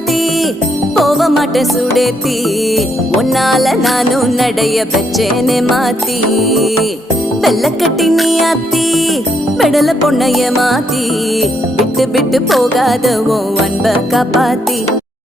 மாத்தி போக மாட்டேன் சுடேத்தி உன்னால நானும் நடைய பெச்சேனே மாத்தி வெள்ளக்கட்டி நீ ஆத்தி பெடல பொண்ணைய மாத்தி விட்டு விட்டு போகாத உன் அன்ப காப்பாத்தி